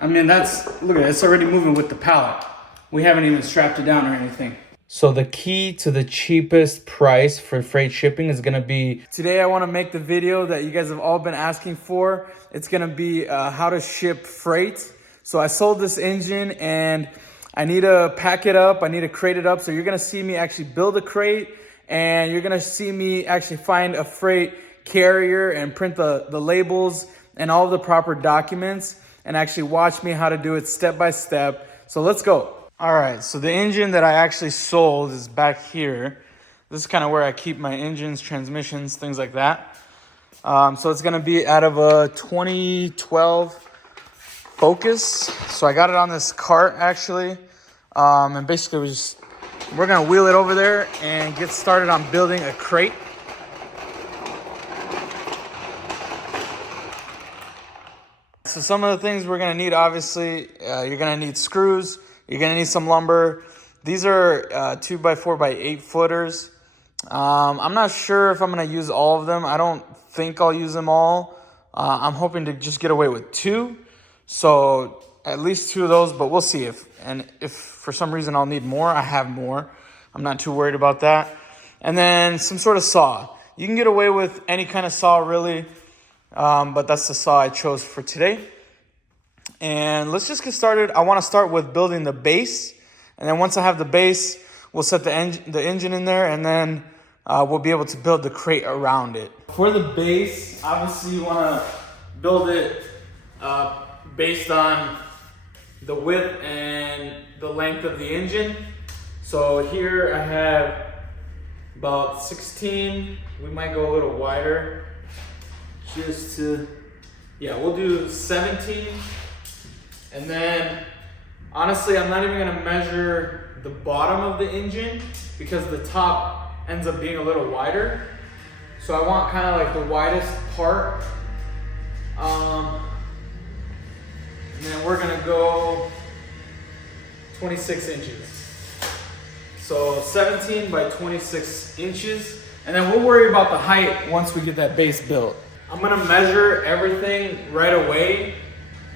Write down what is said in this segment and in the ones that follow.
I mean, look at it, it's already moving with the pallet. We haven't even strapped it down or anything. So the key to the cheapest price for freight shipping is gonna be... Today I wanna make the video that you guys have all been asking for. It's gonna be how to ship freight. So I sold this engine and I need to pack it up, I need to crate it up. So you're gonna see me actually build a crate, and you're gonna see me actually find a freight carrier and print the labels and all the proper documents, and actually watch me how to do it step by step. So let's go. All right, so the engine that I actually sold is back here. This is kind of where I keep my engines, transmissions, things like that. So it's gonna be out of a 2012 Focus. So I got it on this cart actually. And basically we're gonna wheel it over there and get started on building a crate. So some of the things we're gonna need, obviously, you're gonna need screws, you're gonna need some lumber. These are 2x4x8 footers. I'm not sure if I'm gonna use all of them. I don't think I'll use them all. I'm hoping to just get away with 2. So at least 2 of those, but we'll see if for some reason I'll need more, I have more. I'm not too worried about that. And then some sort of saw. You can get away with any kind of saw really. But that's the saw I chose for today. And let's just get started. I want to start with building the base. And then once I have the base, we'll set the engine in there, and then we'll be able to build the crate around it. For the base, obviously you want to build it based on the width and the length of the engine. So here I have about 16. We might go a little wider. Just to, yeah, we'll do 17. And then, honestly, I'm not even gonna measure the bottom of the engine because the top ends up being a little wider. So I want kind of like the widest part. And then we're gonna go 26 inches. So 17 by 26 inches. And then we'll worry about the height once we get that base built. I'm gonna measure everything right away.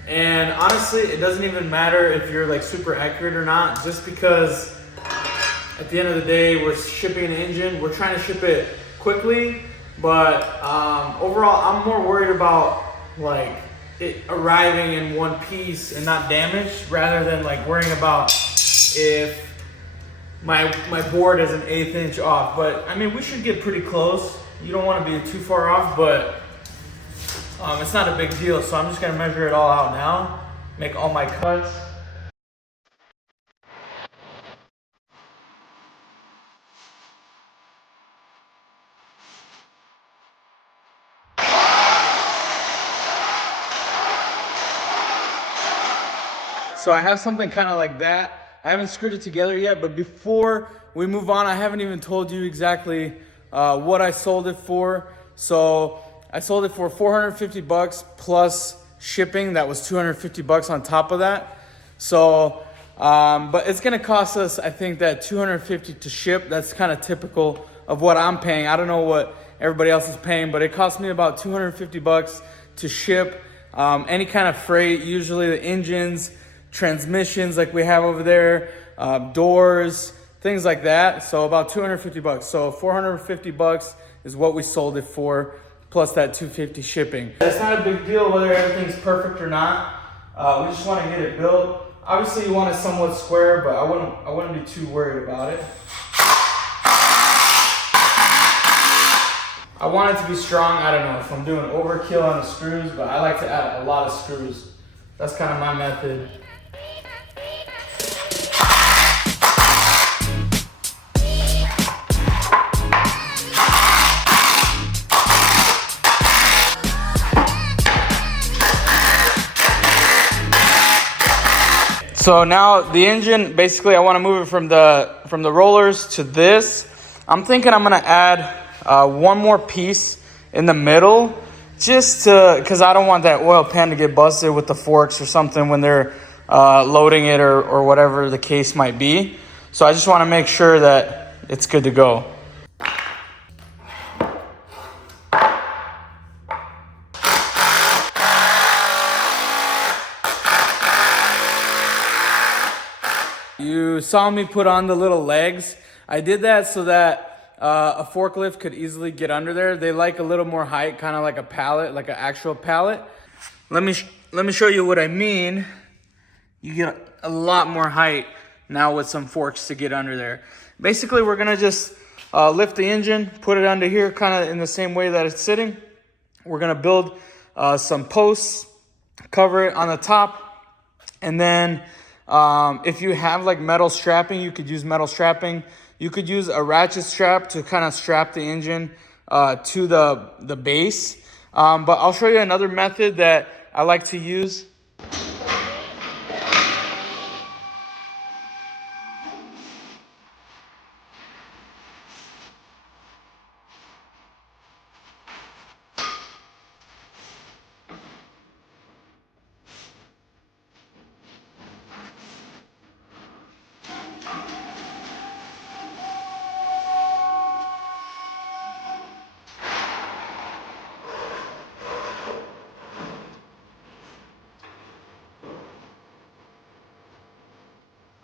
And honestly, it doesn't even matter if you're like super accurate or not, just because at the end of the day, we're shipping an engine. We're trying to ship it quickly, but overall, I'm more worried about like it arriving in one piece and not damaged, rather than like worrying about if my board is an 1/8 inch off. But I mean, we should get pretty close. You don't want to be too far off, but it's not a big deal. So I'm just gonna measure it all out now, make all my cuts. So I have something kind of like that. I haven't screwed it together yet, but before we move on, I haven't even told you exactly what I sold it for. So I sold it for 450 bucks plus shipping. That was 250 bucks on top of that. So, but it's gonna cost us, I think, that 250 to ship. That's kind of typical of what I'm paying. I don't know what everybody else is paying, but it cost me about 250 bucks to ship any kind of freight, usually the engines, transmissions like we have over there, doors, things like that. So about 250 bucks. So 450 bucks is what we sold it for, plus that 250 shipping. It's not a big deal whether everything's perfect or not. We just want to get it built. Obviously you want it somewhat square, but I wouldn't be too worried about it. I want it to be strong. I don't know if I'm doing overkill on the screws, but I like to add a lot of screws. That's kind of my method. So now the engine, basically I want to move it from the rollers to this. I'm thinking I'm going to add one more piece in the middle, just because I don't want that oil pan to get busted with the forks or something when they're loading it or whatever the case might be. So I just want to make sure that it's good to go. You saw me put on the little legs. I did that so that a forklift could easily get under there. They like a little more height, kind of like a pallet, like an actual pallet. Let me show you what I mean. You get a lot more height now with some forks to get under there. Basically, we're gonna just lift the engine, put it under here, kind of in the same way that it's sitting. We're gonna build some posts, cover it on the top, and then if you have like metal strapping, you could use metal strapping. You could use a ratchet strap to kind of strap the engine to the base. But I'll show you another method that I like to use.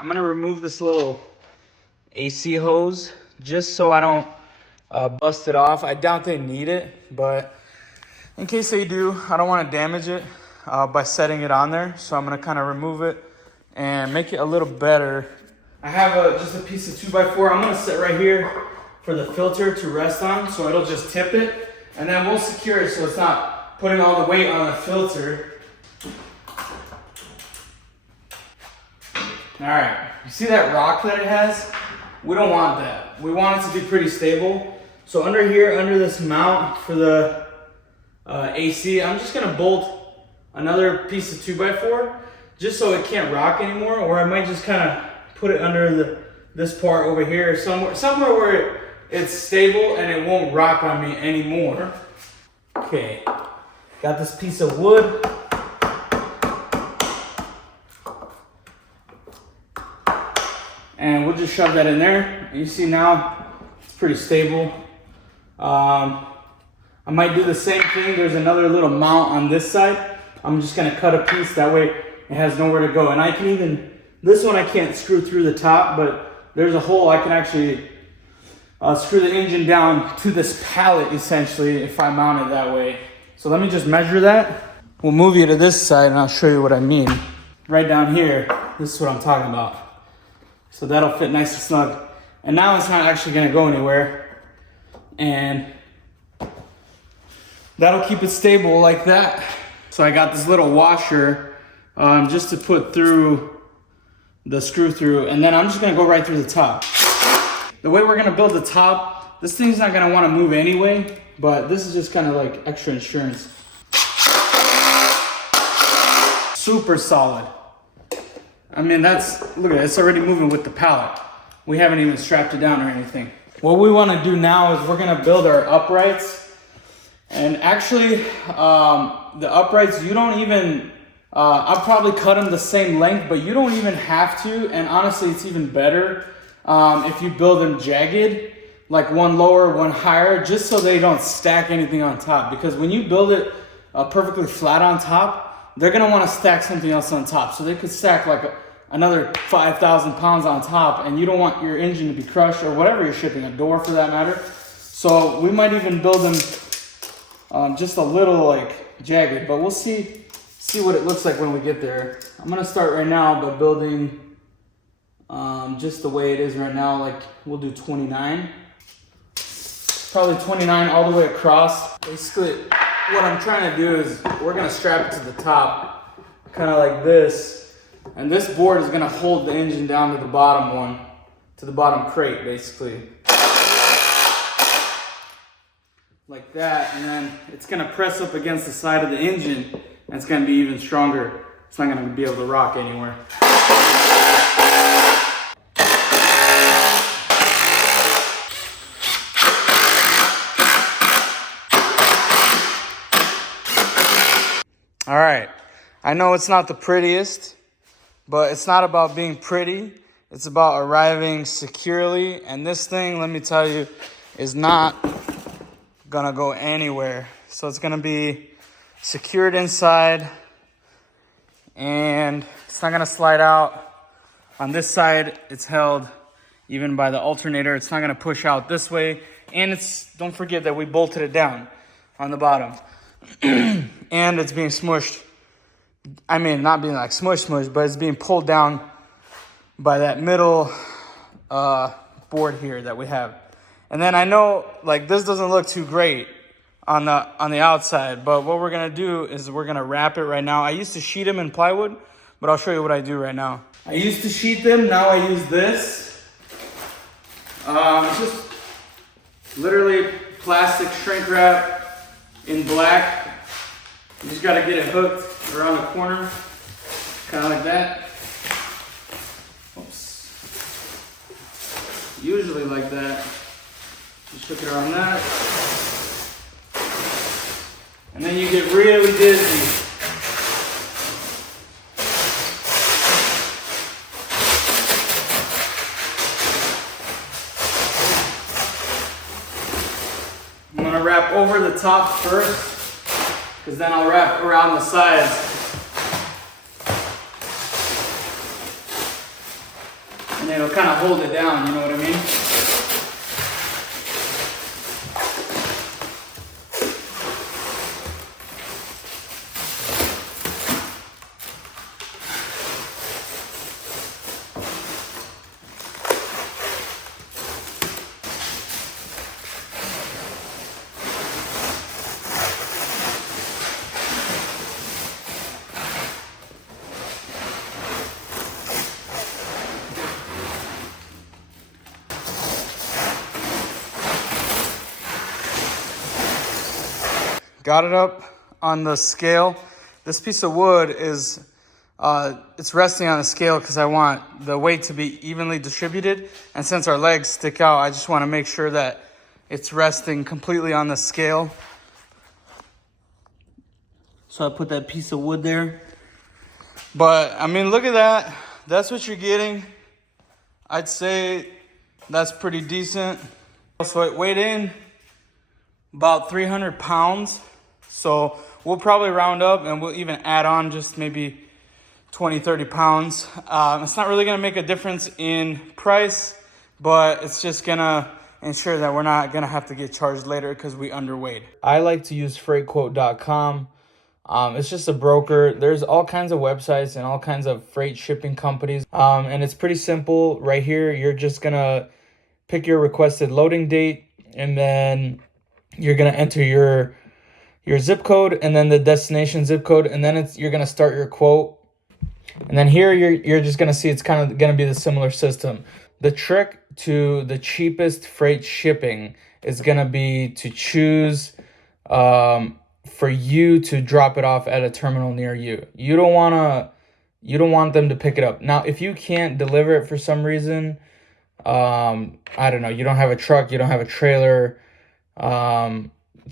I'm gonna remove this little AC hose just so I don't bust it off. I doubt they need it, but in case they do, I don't want to damage it by setting it on there. So I'm gonna kind of remove it and make it a little better. I have just a piece of 2x4. I'm gonna set right here for the filter to rest on, so it'll just tip it, and then we'll secure it so it's not putting all the weight on the filter. All right, you see that rock that it has? We don't want that. We want it to be pretty stable. So under here, under this mount for the AC, I'm just gonna bolt another piece of 2x4 just so it can't rock anymore, or I might just kind of put it under this part over here, somewhere where it's stable and it won't rock on me anymore. Okay, got this piece of wood. And we'll just shove that in there. You see now, it's pretty stable. I might do the same thing. There's another little mount on this side. I'm just gonna cut a piece, that way it has nowhere to go. And I can even, this one I can't screw through the top, but there's a hole I can actually screw the engine down to this pallet essentially if I mount it that way. So let me just measure that. We'll move you to this side and I'll show you what I mean. Right down here, this is what I'm talking about. So that'll fit nice and snug. And now it's not actually gonna go anywhere. And that'll keep it stable like that. So I got this little washer just to put through the screw through, and then I'm just gonna go right through the top. The way we're gonna build the top, this thing's not gonna wanna move anyway, but this is just kind of like extra insurance. Super solid. I mean, look at it, it's already moving with the pallet. We haven't even strapped it down or anything. What we wanna do now is we're gonna build our uprights. And actually, the uprights, you don't even, I'll probably cut them the same length, but you don't even have to. And honestly, it's even better if you build them jagged, like one lower, one higher, just so they don't stack anything on top. Because when you build it perfectly flat on top, they're gonna wanna stack something else on top. So they could stack like another 5,000 pounds on top, and you don't want your engine to be crushed, or whatever you're shipping, a door for that matter. So we might even build them just a little like jagged, but we'll see what it looks like when we get there. I'm gonna start right now by building just the way it is right now. Like we'll do 29, probably 29 all the way across. Basically, what I'm trying to do is we're gonna strap it to the top, kind of like this, and this board is gonna hold the engine down to the bottom one, to the bottom crate, basically. Like that, and then it's gonna press up against the side of the engine, and it's gonna be even stronger. It's not gonna be able to rock anywhere. All right, I know it's not the prettiest, but it's not about being pretty. It's about arriving securely, and this thing, let me tell you, is not gonna go anywhere. So it's gonna be secured inside, and it's not gonna slide out. On this side, it's held even by the alternator. It's not gonna push out this way. And don't forget that we bolted it down on the bottom. And it's being smushed. I mean, not being like smush, but it's being pulled down by that middle board here that we have. And then I know like this doesn't look too great on the outside, but what we're gonna do is we're gonna wrap it right now. I used to sheet them in plywood, but I'll show you what I do right now. I used to sheet them, now I use this. It's just literally plastic shrink wrap in black. You just gotta get it hooked around the corner, kind of like that. Oops. Usually like that. Just hook it around that. And then you get really dizzy. I'm gonna wrap over the top first, because then I'll wrap around the sides. And it'll kind of hold it down, you know what I mean? Got it up on the scale. This piece of wood is, it's resting on the scale because I want the weight to be evenly distributed. And since our legs stick out, I just want to make sure that it's resting completely on the scale. So I put that piece of wood there. But I mean, look at that. That's what you're getting. I'd say that's pretty decent. So it weighed in about 300 pounds. So we'll probably round up and we'll even add on just maybe 20, 30 pounds. It's not really gonna make a difference in price, but it's just gonna ensure that we're not gonna have to get charged later because we underweight. I like to use freightquote.com. It's just a broker. There's all kinds of websites and all kinds of freight shipping companies. And it's pretty simple. Right here, you're just gonna pick your requested loading date, and then you're gonna enter your zip code and then the destination zip code, and then you're gonna start your quote. And then here you're just gonna see it's kind of gonna be the similar system. The trick to the cheapest freight shipping is gonna be to choose for you to drop it off at a terminal near you. You don't want them to pick it up. Now, if you can't deliver it for some reason, I don't know, you don't have a truck, you don't have a trailer,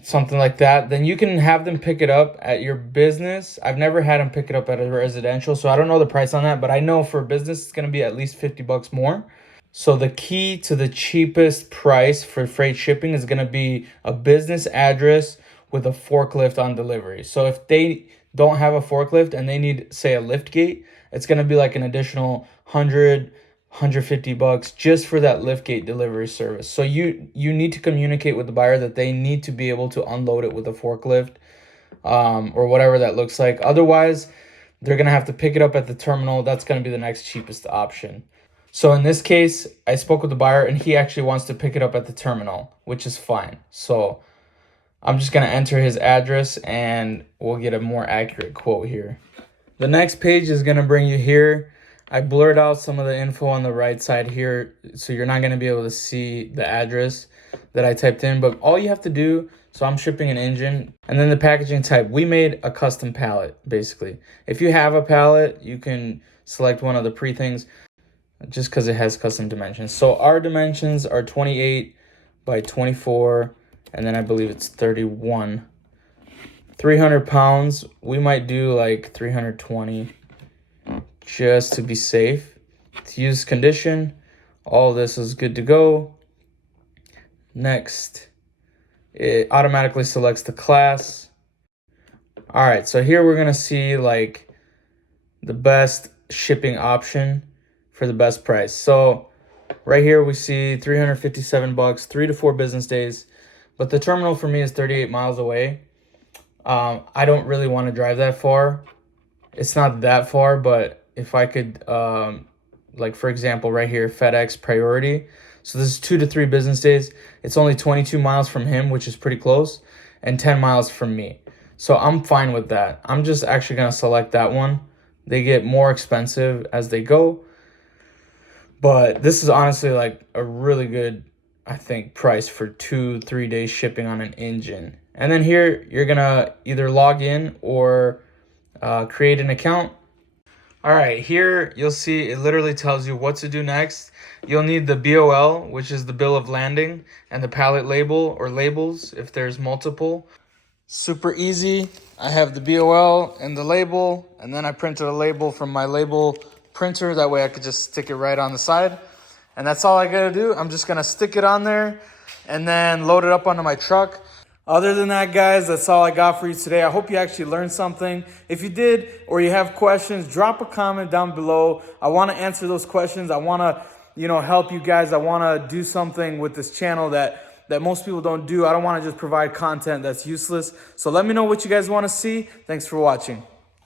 something like that, then you can have them pick it up at your business. I've never had them pick it up at a residential, so I don't know the price on that, but I know for business it's going to be at least 50 bucks more. So the key to the cheapest price for freight shipping is going to be a business address with a forklift on delivery. So if they don't have a forklift and they need, say, a lift gate, it's going to be like an additional 150 bucks just for that liftgate delivery service. So you need to communicate with the buyer that they need to be able to unload it with a forklift, or whatever that looks like. Otherwise, they're gonna have to pick it up at the terminal. That's gonna be the next cheapest option. So in this case, I spoke with the buyer and he actually wants to pick it up at the terminal, which is fine. So I'm just gonna enter his address and we'll get a more accurate quote here. The next page is gonna bring you here. I blurred out some of the info on the right side here, so you're not going to be able to see the address that I typed in. But all you have to do, so I'm shipping an engine, and then the packaging type. We made a custom pallet, basically. If you have a pallet, you can select one of the pre-things just because it has custom dimensions. So our dimensions are 28 by 24, and then I believe it's 31. 300 pounds, we might do like 320. Just to be safe. To use condition, all this is good to go. Next, it automatically selects the class. All right, so here we're gonna see like the best shipping option for the best price. So right here we see 357 bucks, 3 to 4 business days. But the terminal for me is 38 miles away. I don't really want to drive that far. It's not that far, but if I could, like for example, right here, FedEx Priority. So this is 2 to 3 business days. It's only 22 miles from him, which is pretty close, and 10 miles from me. So I'm fine with that. I'm just actually going to select that one. They get more expensive as they go. But this is honestly like a really good, I think, price for 2-3 days shipping on an engine. And then here, you're going to either log in or create an account. All right, here you'll see it literally tells you what to do next. You'll need the BOL, which is the bill of landing, and the pallet label or labels if there's multiple. Super easy. I have the BOL and the label, and then I printed a label from my label printer. That way I could just stick it right on the side. And that's all I gotta do. I'm just gonna stick it on there and then load it up onto my truck. Other than that, guys, that's all I got for you today. I hope you actually learned something. If you did or you have questions, drop a comment down below. I want to answer those questions. I want to, help you guys. I want to do something with this channel that most people don't do. I don't want to just provide content that's useless. So let me know what you guys want to see. Thanks for watching.